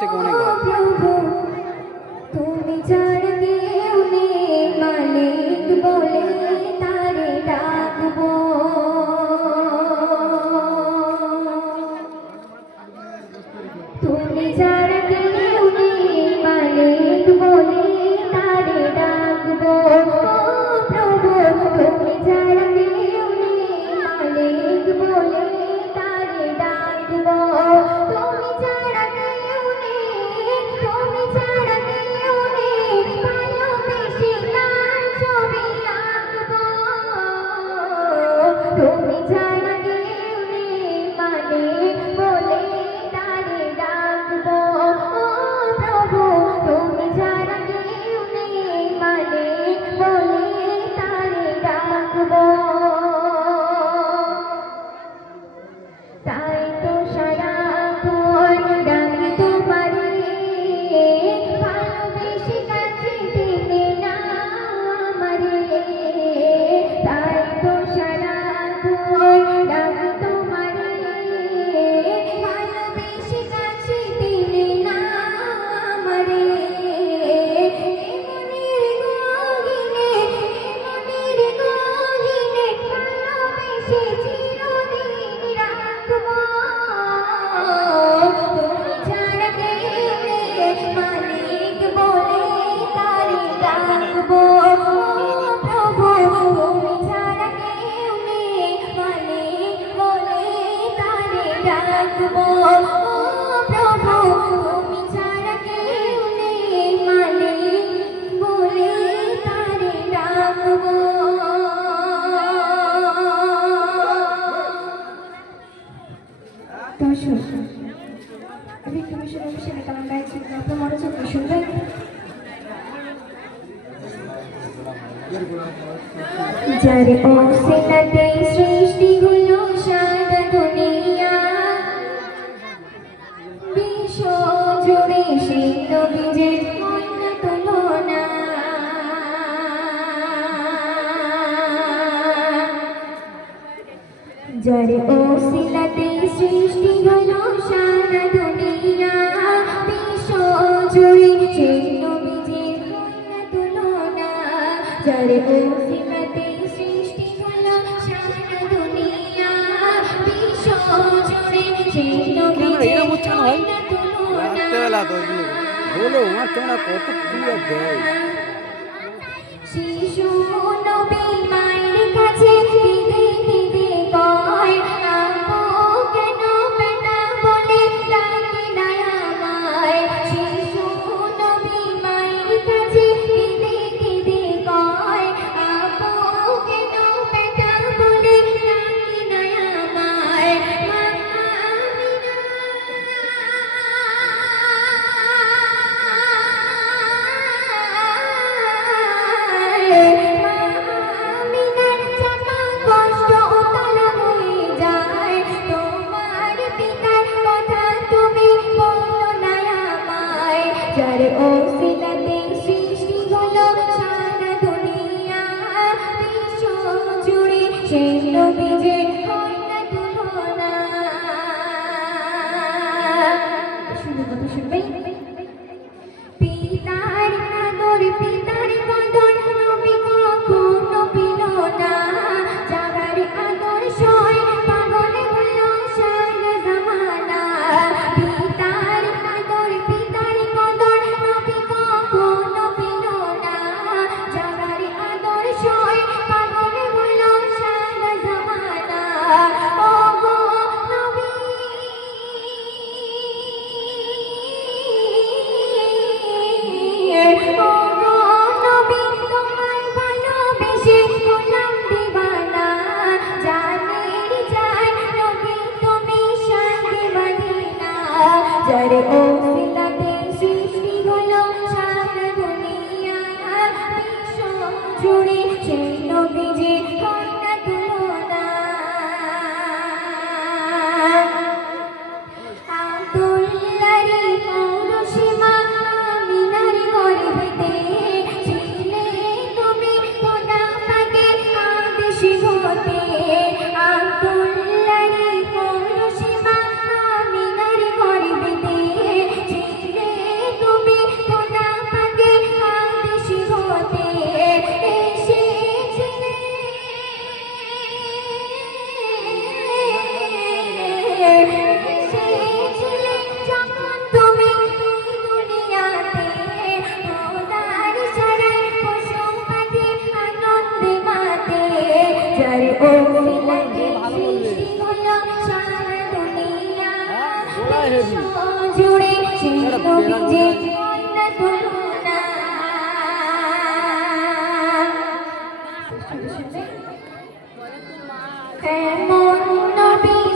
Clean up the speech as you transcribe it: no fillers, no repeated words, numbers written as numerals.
থেকে অনেক ভালো। তুমি ছাড়া কেউ নেই, মালিক বলে তারে ডাকবো। তুমি ছাড়া কেউ নেই, মালিক বলে তারে ডাকবো। প্রভু তুমি ছাড়া কেউ নেই, মালিক বলে তারে ডাকবো। তুমি ছাড়া কেউ নেই, তুমি ছাড়া কেউ নেই, ভালোবেসে তার ছবি আঁকবো। তুমি ছাড়া কেউ নেই, মালিক বলে তারে ডাকবো। প্রভু তুমি ছাড়া কেউ নেই, মালিক বলে তারে ডাকবো। তাই তো সারাক্ষণ ডাকি তোমারে, ভালোবেসে কাছে টেনে নাও আমারে। তাই তো সারাক্ষণ ডাকি তোমারে, ভালোবেসে কাছে টেনে নাও আমারে। মনের গহীনে, মনের গহীনে ভালোবেসে চিরদিন রাখবো। তুমি ছাড়া কেউ নেই, মালিক বলে তারে ডাকবো। প্রভু তুমি ছাড়া কেউ নেই, মালিক বলে তারে ডাকবো। প্রভু তুমি ছাড়া কেউ নেই, মালিক বলে তারে ডাকবো। দর্শক, বিক্রমেশ্বর অনুষ্ঠানে কেমন গাইছেন আপনার মনোযোগ দিয়ে শুনবেন। যারে অসিলাতে সৃষ্টি হলো সারা দুনিয়া, বিশ্ব জুড়ে সেই নবীজের অন্য তুলনা। যারে অসিলাতে সৃষ্টি হলো সারা দুনিয়া, বিশ্ব জুড়ে সেই নবীজের অন্য তুলনা। যারে অসিলাতে সৃষ্টি হলো সারা দুনিয়া, বিশ্ব জুড়ে সেই নবীজের অন্য তুলনা। বলো আমার তোমরা কত ক্লিয়ার দেয়। শিশু নবী মায়ের কাছে কেঁদে কেঁদে কয়, আপু কেন বেটা বলে ডাকে না আমায়। শিশু নবী মায়ের কাছে কেঁদে কেঁদে কয়, আপু কেন বেটা বলে ডাকে না আমায়। মা আমিনা যারে অসিলাতে সৃষ্টি হলো সারা দুনিয়া, বিশ্ব জুড়ে সেই নবীজের হয় না তুলনা। শুনবে কথা শুনবে। পিতার আদর, পিতার কদর নবী কখনো পেল না। যাবার আদর সয় পাগল হলো সারা জামানা। পিতার আদর, পিতার কদর নবী কখনো পেল না। যাবার আদর সয় পাগল হলো সারা জামানা। যারে ও মিলাতে সৃষ্টি হলো সারা দুনিয়া জুড়ে সেই নবী যে না তুলনা এমন নবী